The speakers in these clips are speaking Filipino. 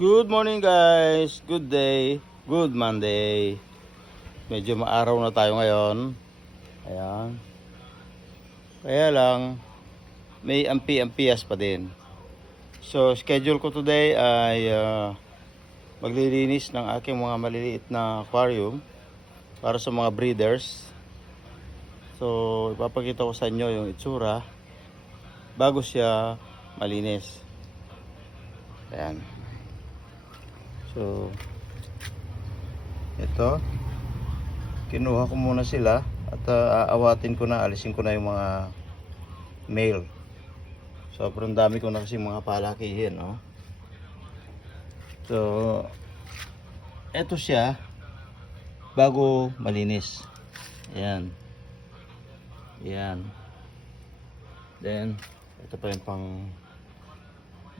Good morning guys, good day, good Monday. Medyo maaraw na tayo ngayon. Ayan. Kaya lang, may ampi-ampias pa din. So, schedule ko today ay maglilinis ng aking mga maliliit na aquarium para sa mga breeders. So, ipapakita ko sa inyo yung itsura bago siya malinis. Ayan. So, ito, kinuha ko muna sila at aawatin ko na, alisin ko na yung mga male. Sobrang dami ko na kasi mga palakihin, no? So, ito siya bago malinis. Ayan. Ayan. Then, ito pa yung pang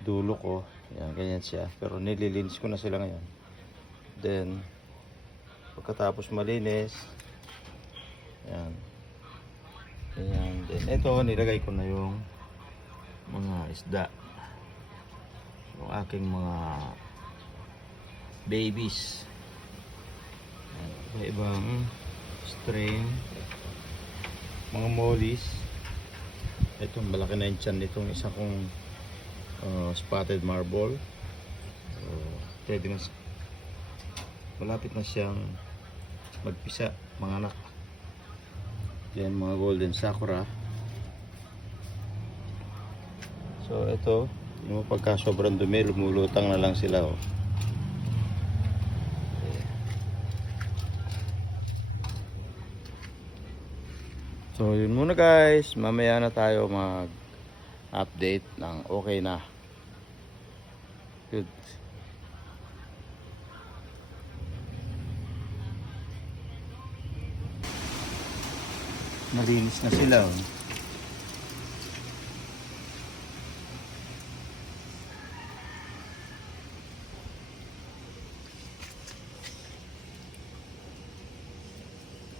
dulo ko. Ayan, ganyan siya. Pero nililinis ko na sila ngayon. Then, pagkatapos malinis, ayan. Ayan. Then, ito, nilagay ko na yung mga isda. Yung aking mga babies. Ayan, iba-ibang strain. Mga mollies. Ito, malaki na yung tiyan nitong isa kong spotted marble. Pwede na, malapit na siyang magpisa, mga anak. Yan, mga golden sakura. So ito, yung pagka sobrang dumi, lumulutang na lang sila, oh. So yun muna guys, mamaya na tayo mag update ng okay na. Good. Malinis na sila, oh.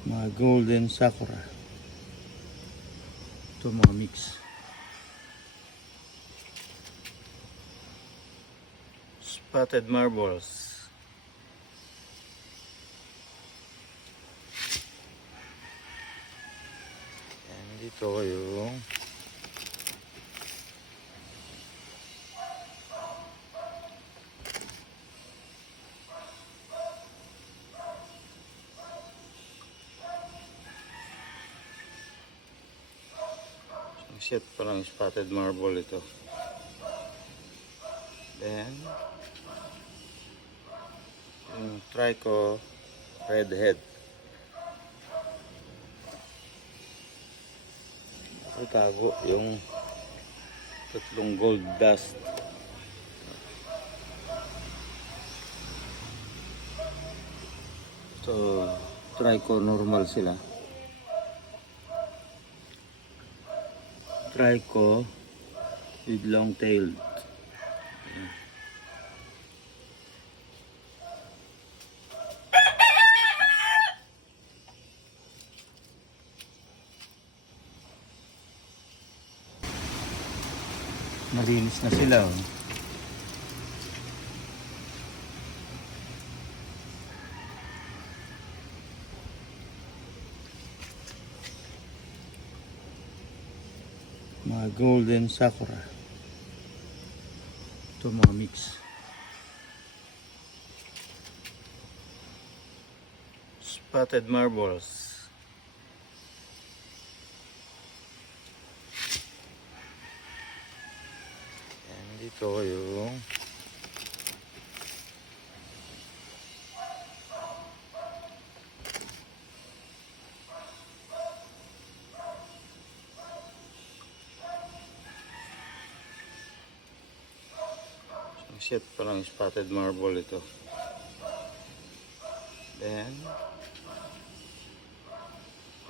Mga golden sakura. Ito mga mix. Spotted marbles. And dito yung set pa lang spotted marble ito. Then yung trico redhead. Itago yung tatlong gold dust. So trico normal sila. Trico with long tail. Malinis na sila, oh. Mga golden sakura. Ito mga mix. Spotted marbles. Dito yung set pa lang spotted marble ito. Then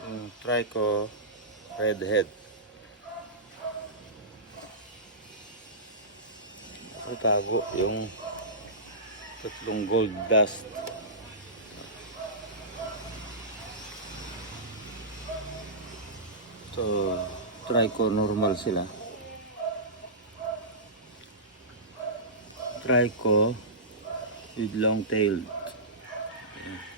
yung trico redhead. Itago yung tatlong gold dust. So trico normal sila. Trico with long tailed. Ayan.